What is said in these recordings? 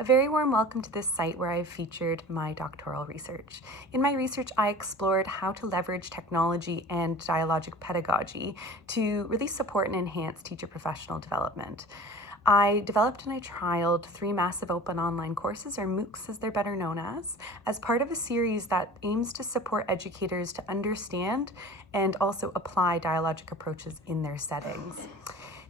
A very warm welcome to this site where I've featured my doctoral research. In my research, I explored how to leverage technology and dialogic pedagogy to really support and enhance teacher professional development. I developed and I trialed 3 massive open online courses, or MOOCs as they're better known as part of a series that aims to support educators to understand and also apply dialogic approaches in their settings.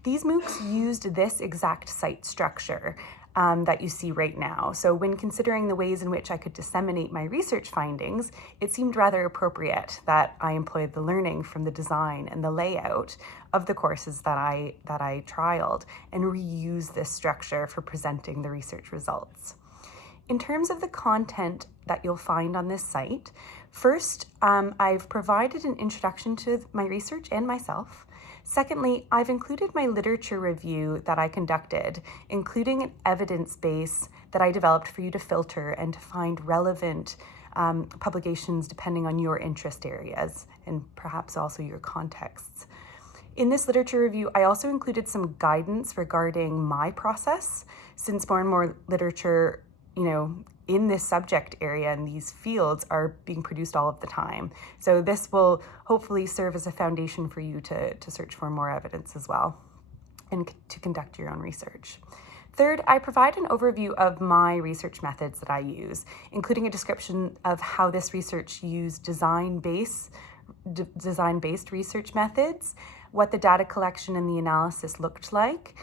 These MOOCs used this exact site structure that you see right now. So when considering the ways in which I could disseminate my research findings, it seemed rather appropriate that I employed the learning from the design and the layout of the courses that I trialed and reuse this structure for presenting the research results. In terms of the content that you'll find on this site, first, I've provided an introduction to my research and myself. Secondly, I've included my literature review that I conducted, including an evidence base that I developed for you to filter and to find relevant publications depending on your interest areas and perhaps also your contexts. In this literature review, I also included some guidance regarding my process, since more and more literature, in this subject area and these fields are being produced all of the time. So this will hopefully serve as a foundation for you to search for more evidence as well and to conduct your own research. Third, I provide an overview of my research methods that I use, including a description of how this research used design-based research methods, what the data collection and the analysis looked like,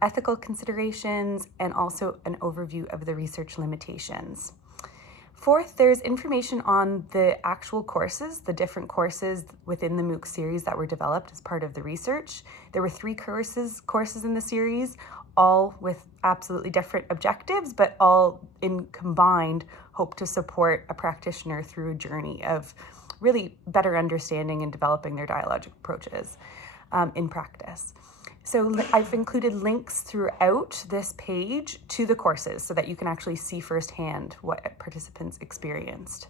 ethical considerations, and also an overview of the research limitations. Fourth, there's information on the actual courses, the different courses within the MOOC series that were developed as part of the research. There were 3 courses in the series, all with absolutely different objectives, but all in combined hope to support a practitioner through a journey of really better understanding and developing their dialogic approaches in practice. So I've included links throughout this page to the courses so that you can actually see firsthand what participants experienced.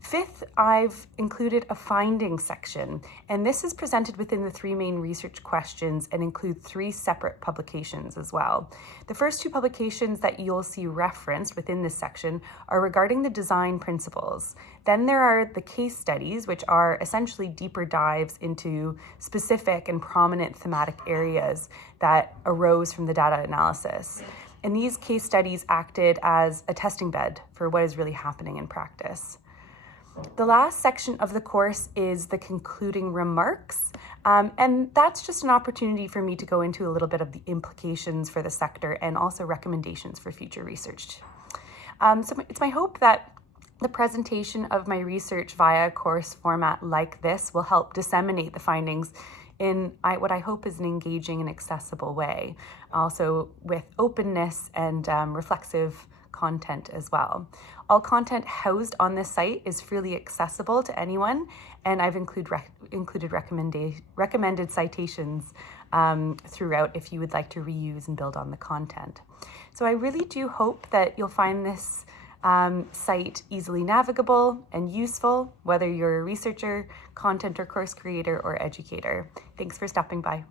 Fifth, I've included a findings section, and this is presented within the 3 main research questions and include 3 separate publications as well. The first 2 publications that you'll see referenced within this section are regarding the design principles. Then there are the case studies, which are essentially deeper dives into specific and prominent thematic areas that arose from the data analysis. And these case studies acted as a testing bed for what is really happening in practice. The last section of the course is the concluding remarks, and that's just an opportunity for me to go into a little bit of the implications for the sector and also recommendations for future research. So it's my hope that the presentation of my research via a course format like this will help disseminate the findings in what I hope is an engaging and accessible way, also with openness and reflexive content as well. All content housed on this site is freely accessible to anyone, and I've included recommended citations throughout if you would like to reuse and build on the content. So I really do hope that you'll find this site easily navigable and useful, whether you're a researcher, content or course creator, or educator. Thanks for stopping by.